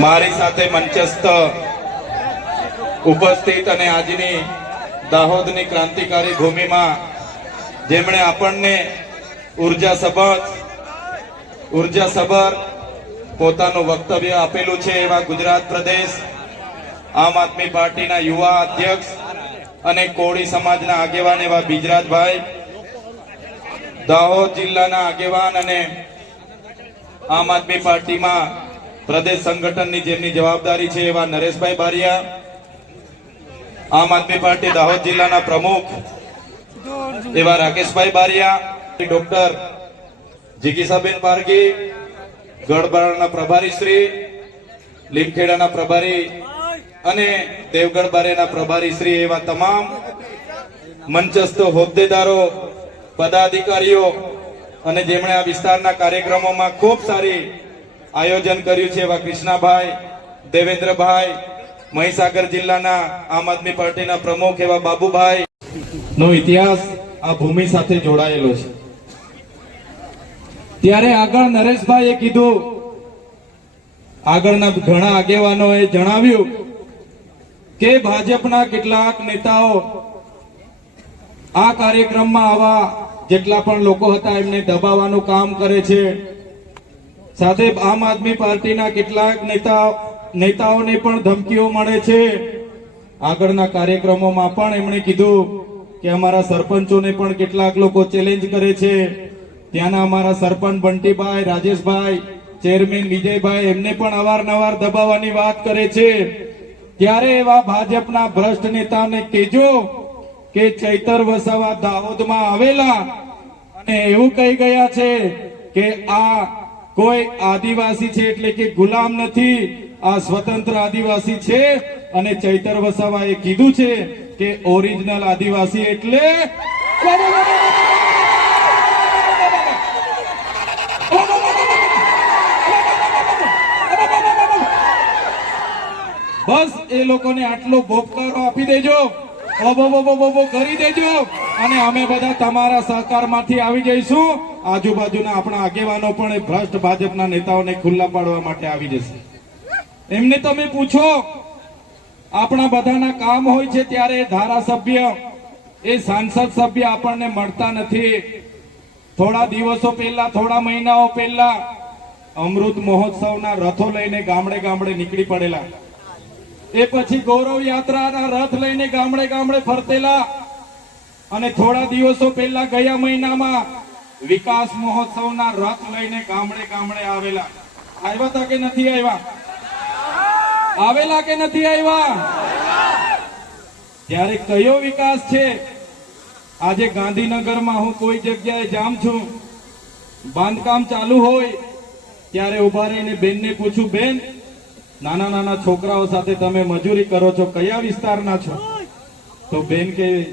મારી સાથે મંચસ્થ ઉપસ્થિત અને આજની દાહોદની ક્રાંતિકારી ભૂમિમાં જેમણે આપણને ઊર્જા સભર ઊર્જા સભર પોતાનું વક્તવ્ય આપેલું છે એવા ગુજરાત પ્રદેશ આમ આદમી પાર્ટીના યુવા અધ્યક્ષ અને કોળી સમાજના આગેવાન એવા બિજરાજભાઈ, દાહોદ જિલ્લાના આગેવાન અને આમ આદમી પાર્ટીમાં પ્રદેશ સંગઠનની જેમની જવાબદારી છે એવા નરેશભાઈ બારિયા, આમ આદમી પાર્ટી દાહોદ જિલ્લાના પ્રમુખ, એવા રાકેશભાઈ બારિયા, ડોક્ટર જીગીસાબેન પારગી ગઢબારાના પ્રભારી શ્રી, લીમખેડાના પ્રભારી અને દેવગઢ બારેના પ્રભારી શ્રી એવા તમામ મંચસ્થ હોદ્દેદારો, પદાધિકારીઓ અને જેમણે આ વિસ્તારના કાર્યક્રમોમાં ખૂબ સારી આયોજન કર્યું છે એવા કૃષ્ણાભાઈ, દેવેન્દ્રભાઈ, મહીસાગર જિલ્લાના આમ આદમી પાર્ટીના પ્રમુખ એવા બાબુભાઈ. નો ઇતિહાસ આ ભૂમિ સાથે જોડાયેલો છે. ત્યારે આગળ નરેશભાઈએ કીધું, આગળના ઘણા આગેવાનોએ જણાવ્યું કે ભાજપના કેટલાક નેતાઓ આ કાર્યક્રમમાં આવા જેટલા પણ લોકો હતા એમને દબાવવાનું કામ કરે છે. સાથે આમ આદમી પાર્ટીના કેટલાક નેતા, નેતાઓને પણ ધમકીઓ મળે છે. આગળના કાર્યક્રમોમાં પણ એમણે કીધું કે અમારા સરપંચોને પણ કેટલાક લોકો ચેલેન્જ કરે છે. ત્યાંના અમારા સરપંચ બંટીભાઈ, રાજેશભાઈ ચેરમેન વિજયભાઈ એમને પણ અવારનવાર દબાવવાની વાત કરે છે. ત્યારે એવા ભાજપના ભ્રષ્ટ નેતાને કહેજો કે ચૈતર વસાવા દાહોદમાં આવેલા અને એવું કહી ગયા છે કે આ કોઈ આદિવાસી છે એટલે કે ગુલામ નથી, આ સ્વતંત્ર આદિવાસી છે. અને ચૈતર વસાવાએ કીધું છે કે ઓરિજિનલ આદિવાસી એટલે બસ એ લોકોને આટલો ભોગકારો આપી દેજો. ઓબો બોબો કરી દેજો. અને અમે બધા તમારા સહકારમાંથી આવી જઈશું. આજુબાજુના આપણા આગેવાનો પણ ભ્રષ્ટ ભાજપના નેતાઓને ખુલ્લા પાડવા માટે આવી જશે. એમને તમે પૂછો, આપણા બધાના કામ હોય છે ત્યારે ધારાસભ્ય, એ સાંસદ સભ્ય આપણને મળતા નથી. થોડા દિવસો પહેલા, થોડા મહિનાઓ પહેલા અમૃત મહોત્સવના રથો લઈને ગામડે ગામડે નીકળી પડેલા. એ પછી ગૌરવ યાત્રાના રથ લઈને ગામડે ગામડે ફરતેલા. અને થોડા દિવસો પહેલા ગયા મહિનામાં વિકાસ મહોત્સવના રથ લઈને ગામડે ગામડે આવેલા. આવ્યા હતા કે નથી આવ્યા? આવેલા કે નથી આવ્યા? ત્યારે કયો વિકાસ છે? આજે ગાંધીનગરમાં હું કોઈ જગ્યાએ જામ છું. બાંધકામ ચાલુ હોય, ત્યારે ઊભા રહીને બેનને પૂછું, બેન નાના નાના છોકરાઓ સાથે તમે મજૂરી કરો છો, કયા વિસ્તારના છો? તો બેન કે,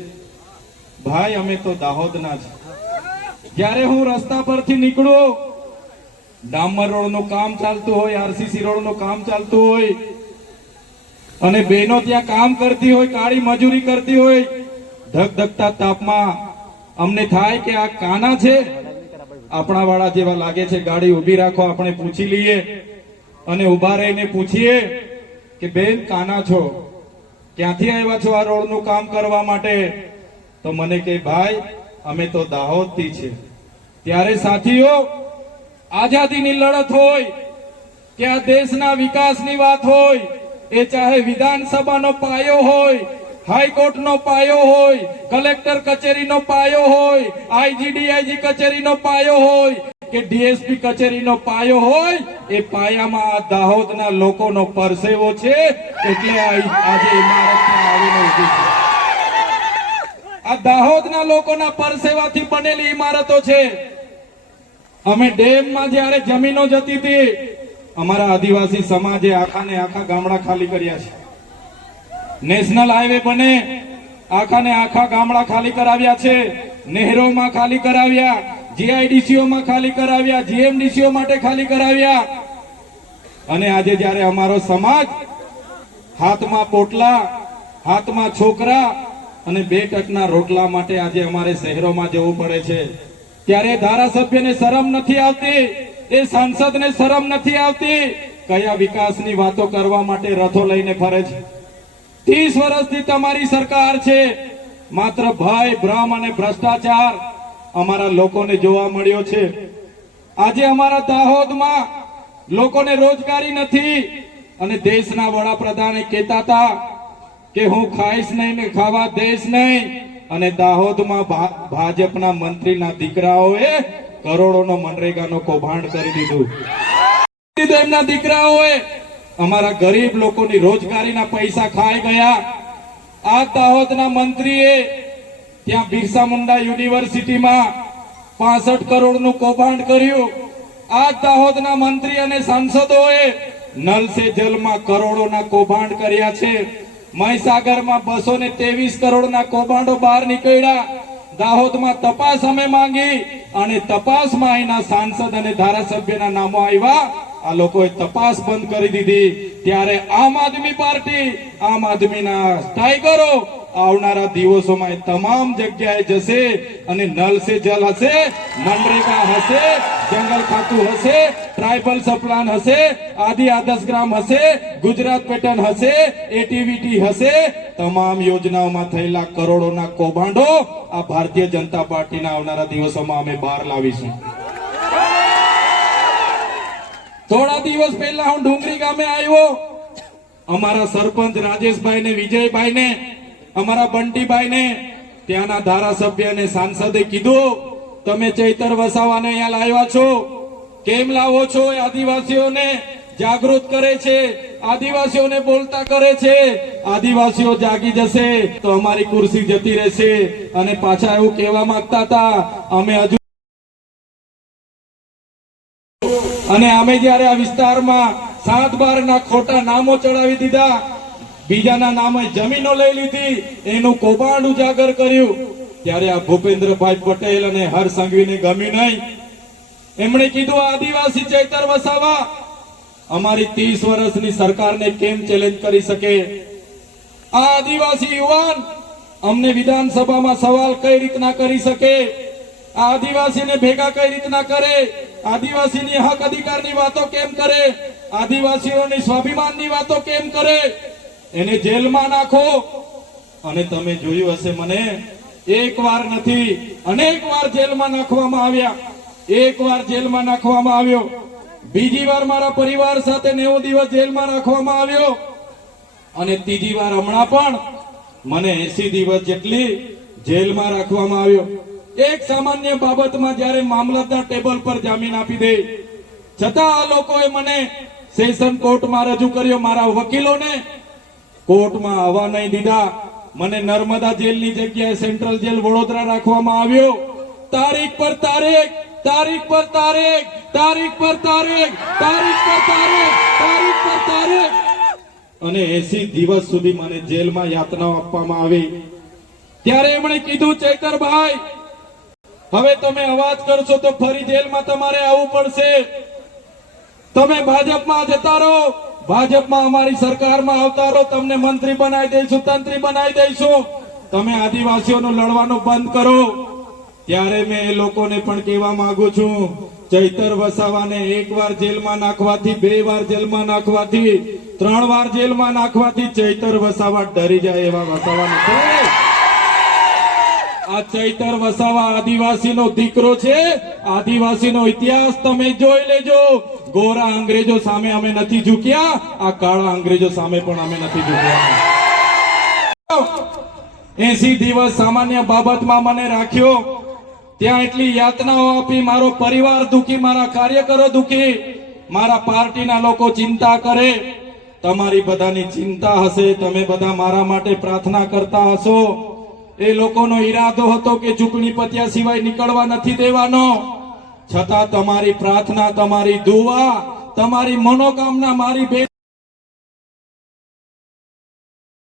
ભાઈ, અમે તો દાહોદના છે જ્યારે હું રસ્તા પરથી નીકળું, ડામર રોડનું કામ ચાલતું હોય, આરસીસી રોડનું કામ ચાલતું હોય, અને બહેનો ત્યાં કામ કરતી હોય, કાળી મજૂરી કરતી હોય, ધગધગતા તાપમાં અમને થાય કે આ કાના છે? આપણા વાળા જેવા લાગે છે, ગાડી ઊભી રાખો, આપણે પૂછી લઈએ. અને ઊભા રહીને પૂછીએ કે, બેન, કાના છો? ક્યાંથી આવ્યા છો આ રોડનું કામ કરવા માટે? તો મને કે ભાઈ, અમે તો દાહોદથી છે. ત્યારે સાથીઓ, આઝાદીની લડત હોય, કે આ દેશના વિકાસની વાત હોય, એ ચાહે વિધાનસભાનો પાયો હોય, હાઈકોર્ટનો પાયો હોય, કલેક્ટર કચેરીનો પાયો હોય, આઈજીડીઆઈજી કચેરીનો પાયો હોય કે ડીએસપી કચેરીનો પાયો હોય, એ પાયામાં આ દાહોદના લોકોનો પરસેવો છે, એટલે આજે ઇમારત આવીને ઊભી છે. આ દાહોદના લોકોના પરસેવાથી બનેલી ઇમારતો છે. અમે ડેમમાં જ્યારે જમીનો જતી હતી, અમારા આદિવાસી સમાજે આખા ને આખા ગામડા ખાલી કર્યા છે. નેશનલ હાઈવે બને આખા ને આખા ગામડા ખાલી કરાવ્યા છે, નહેરોમાં ખાલી કરાવ્યા જીઆઈડીસીઓ માં ખાલી કરાવ્યા, જીએમડીસીઓ માટે ખાલી કરાવ્યા. અને આજે જ્યારે અમારો સમાજ હાથમાં પોટલા, હાથમાં છોકરા અને બે ટકના રોટલા માટે આજે અમારે શહેરોમાં જવું પડે છે, ત્યારે ધારાસભ્યને શરમ નથી આવતી, એ સાંસદને શરમ નથી આવતી, કયા વિકાસની વાતો કરવા માટે રથો લઈને ફરે છે. ત્રીસ વર્ષથી તમારી સરકાર છે, માત્ર ભય ભ્રમ અને ભ્રષ્ટાચાર અમારા લોકોને જોવા મળ્યો છે. આજે અમારા દાહોદમાં લોકોને રોજગારી નથી અને દેશના વડાપ્રધાને કહેતા હતા કે હું ખાઈશ નહીં ને ખાવા દઈશ નહીં. અને દાહોદમાં ભાજપના મંત્રીના દીકરાઓએ કરોડોનો મનરેગાનો કૌભાંડ કરી દીધું. દીધું એમના દીકરાઓએ. અમારા ગરીબ લોકોની રોજગારીના પૈસા ખાઈ ગયા. આ દાહોદના મંત્રીએ ત્યાં બિરસા મુંડા યુનિવર્સિટીમાં પાસઠ કરોડનું કૌભાંડ કર્યું. આ દાહોદના મંત્રી અને સાંસદોએ નલ સે જલમાં કરોડોના કૌભાંડ કર્યા છે. મહીસાગરમાં બસો ને ત્રેવીસ કરોડના કૌભાંડો બહાર નીકળ્યા. દાહોદમાં તપાસ અમે માંગી અને તપાસમાં અહીંના સાંસદ અને ધારાસભ્યના નામો આવ્યા. આ લોકોએ તપાસ બંધ કરી દીધી. ત્યારે આમ આદમી પાર્ટી, આમ આદમીના ટાઈગરો આવનારા દિવસોમાં તમામ જગ્યાએ જશે અને નલ સે જલ હશે મનરેગા હશે, જંગલ ખાતું હશે, ટ્રાઇબલ સપ્લાન હશે, આદિ આદર્શ ગ્રામ હશે, ગુજરાત પેટર્ન હશે એટીવીટી હશે, તમામ યોજનાઓમાં થયેલા કરોડોના કૌભાંડો આ ભારતીય જનતા પાર્ટીના આવનારા દિવસોમાં અમે બહાર લાવીશું. થોડા દિવસ પહેલા હું ડુંગરી ગામે આવ્યો. અમારા સરપંચ રાજેશભાઈ ને વિજયભાઈ ને અમારા બંટીભાઈ ને ત્યાંના ધારાસભ્ય અને સાંસદે કીધું, તમે ચૈતર વસાવાને અહીંયા લાવ્યા છો. કેમ લાવો છો એ આદિવાસીઓને જાગૃત કરે છે, આદિવાસીઓને બોલતા કરે છે. આદિવાસીઓ જાગી જશે તો અમારી ખુરશી જતી રહેશે. અને પાછા એવું કહેવા માંગતા હતા, અમે હજુ અને અમે જ્યારે આ વિસ્તારમાં સાત બાર ના ખોટા નામો ચડાવી દીધા બીજાના નામે જમીનો લઈ લીધી, એનું કૌભાંડ ઉજાગર કર્યું. ત્યારે આ ભૂપેન્દ્રભાઈ પટેલ અને હર સંઘવીને ગમ્યું નહીં. એમણે કીધું આદિવાસી ચેતર વસાવા, અમારી ત્રીસ વર્ષની સરકારને કેમ ચેલેન્જ કરી શકે? આ આદિવાસી યુવાન અમને વિધાનસભામાં સવાલ કઈ રીતના કરી શકે? આ આદિવાસીને ભેગા કઈ રીતના કરે? આદિવાસીની હક અધિકારની વાતો કેમ કરે? આદિવાસીઓની સ્વાભિમાનની વાતો કેમ કરે? એને જેલમાં નાખો. અને તમે જોયું હશે મને, એક વાર નથી, અનેક વાર જેલમાં નાખવામાં આવ્યા. એક વાર જેલમાં નાખવામાં આવ્યો. બીજી વાર મારા પરિવાર સાથે નેવું દિવસ જેલમાં રાખવામાં આવ્યો. અને ત્રીજી વાર હમણાં પણ મને એસી દિવસ જેટલી જેલમાં રાખવામાં આવ્યો. એક સામાન્ય બાબતમાં જ્યારે મામલતદાર ટેબલ પર જામીન આપી દે, છતાં આ લોકોએ મને સેશન કોર્ટમાં રજૂ કર્યો મારા વકીલોને કોર્ટમાં આવવા નહીં દીધા. મને નર્મદા જેલની જગ્યાએ સેન્ટ્રલ જેલ વડોદરા રાખવામાં આવ્યો. તારીખ પર તારીખ તારીખ પર તારીખ તારીખ પર તારીખ તારીખ પર તારીખ તારીખ પર તારીખ. અને એસી દિવસ સુધી મને જેલમાં યાતનાઓ આપવામાં આવી. ત્યારે એમણે કીધું, ચૈતરભાઈ, હવે તમે અવાજ કરશો તો ફરી જેલમાં તમારે આવવું પડશે. તમે ભાજપમાં જતા રહો. ભાજપમાં અમારી સરકારમાં આવતારો તમને મંત્રી બનાવી દઈશું, તંત્રી બનાવી દઈશું. તમે આદિવાસીઓનું લડવાનું બંધ કરો. ત્યારે મેં એ લોકોને પણ કહેવા માંગુ છું, ચૈતર વસાવાને એક વાર જેલમાં નાખવાથી, બે વાર જેલમાં નાખવાથી, ત્રણ વાર જેલમાં નાખવાથી ચૈતર વસાવા ડરી જાય એવા વસાવા આ ચૈતર વસાવા આદિવાસીનો દીકરો છે. આદિવાસીનો ઇતિહાસ તમે જોઈ લેજો. ગોરા અંગ્રેજો સામે અમે નથી ઝૂક્યા, આ કાળા અંગ્રેજો સામે પણ અમે નથી ઝૂક્યા. એસી દિવસ સામાન્ય બાબતમાં મને રાખ્યો, ત્યાં એટલી યાતનાઓ આપી, મારો પરિવાર દુખી, મારા કાર્યકરો દુખી, મારા પાર્ટીના લોકો ચિંતા કરે, તમારી બધાની ચિંતા હશે, તમે બધા મારા માટે પ્રાર્થના કરતા હશો. એ લોકોનો ઈરાદો હતો કે ચૂંટણી પત્યા સિવાય નીકળવા નથી દેવાનો. છતાં તમારી પ્રાર્થના તમારી દુવા તમારી મનોકામના મારી બે